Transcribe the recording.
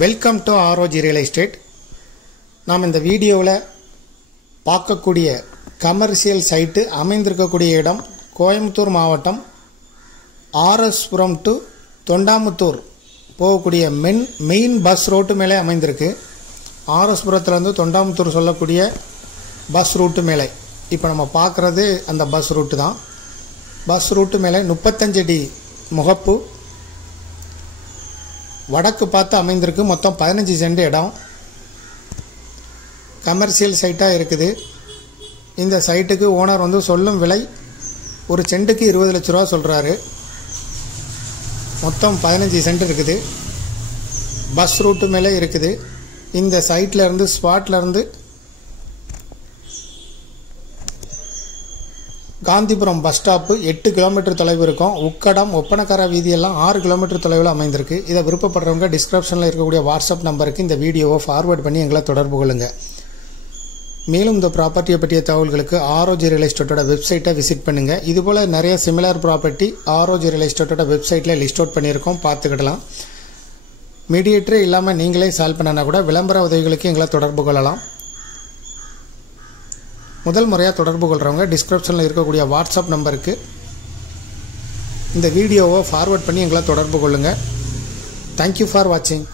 Welcome to ROG real estate. நாம் இந்த வீடியோவில் பார்க்கக்கூடிய கமர்ஷியல் சைட்டு அமைந்திருக்கக்கூடிய இடம் கோயம்புத்தூர் மாவட்டம் ஆர்எஸ்புரம் டு தொண்டாமுத்தூர் போகக்கூடிய மெயின் பஸ் ரோட்டு மேலே அமைந்திருக்கு. ஆர்எஸ்புரத்துலேருந்து தொண்டாமுத்தூர் சொல்லக்கூடிய பஸ் ரூட்டு மேலே இப்போ நம்ம பார்க்குறது அந்த பஸ் ரூட்டு தான். பஸ் ரூட்டு மேலே 35 அடி முகப்பு, வடக்கு பார்த்து அமைந்திருக்கு. மொத்தம் 15 சென்ட் இடம் கமர்ஷியல் சைட்டாக இருக்குது. இந்த சைட்டுக்கு ஓனர் சொல்லும் விலை ஒரு சென்ட்டுக்கு 20 லட்ச ரூபா சொல்கிறாரு. மொத்தம் 15 சென்ட் இருக்குது. பஸ் ரூட்டு மேலே இருக்குது. இந்த சைட்லேருந்து ஸ்பாட்லேருந்து காந்திபுரம் பஸ் ஸ்டாப்பு 8 கிலோமீட்டர் தொலைவு இருக்கும். உக்கடம் ஒப்பனக்கார வீதியெல்லாம் 6 கிலோமீட்டர் தொலைவில் அமைந்திருக்கு. இதை விருப்பப்படுறவங்க டிஸ்கிரிப்ஷனில் இருக்கக்கூடிய வாட்ஸ்அப் நம்பருக்கு இந்த வீடியோவை ஃபார்வேர்ட் பண்ணி எங்களை தொடர்பு கொள்ளுங்கள். மேலும் இந்த ப்ராப்பர்ட்டியை பற்றிய தகவல்களுக்கு ஆர்ஓஜி ரியல் எஸ்டேட்டோட வெப்சைட்டை விசிட் பண்ணுங்கள். இதுபோல் நிறைய சிமிலர் ப்ராப்பர்ட்டி ஆர்ஓஜி ரியல் எஸ்டேட்டோட வெப்சைட்டில் லிஸ்ட் அவுட் பண்ணியிருக்கோம், பார்த்துக்கிடலாம். மீடியேட்டரே இல்லாமல் நீங்களே சால்வ் பண்ணனா கூட விளம்பர உதவிகளுக்கு எங்களை தொடர்பு கொள்ளலாம். முதல் முறையாக தொடர்பு கொள்கிறவங்க டிஸ்கிரிப்ஷனில் இருக்கக்கூடிய வாட்ஸ்அப் நம்பருக்கு இந்த வீடியோவை ஃபார்வர்ட் பண்ணி எங்களை தொடர்பு கொள்ளுங்கள். தேங்க்யூ ஃபார் வாட்சிங்.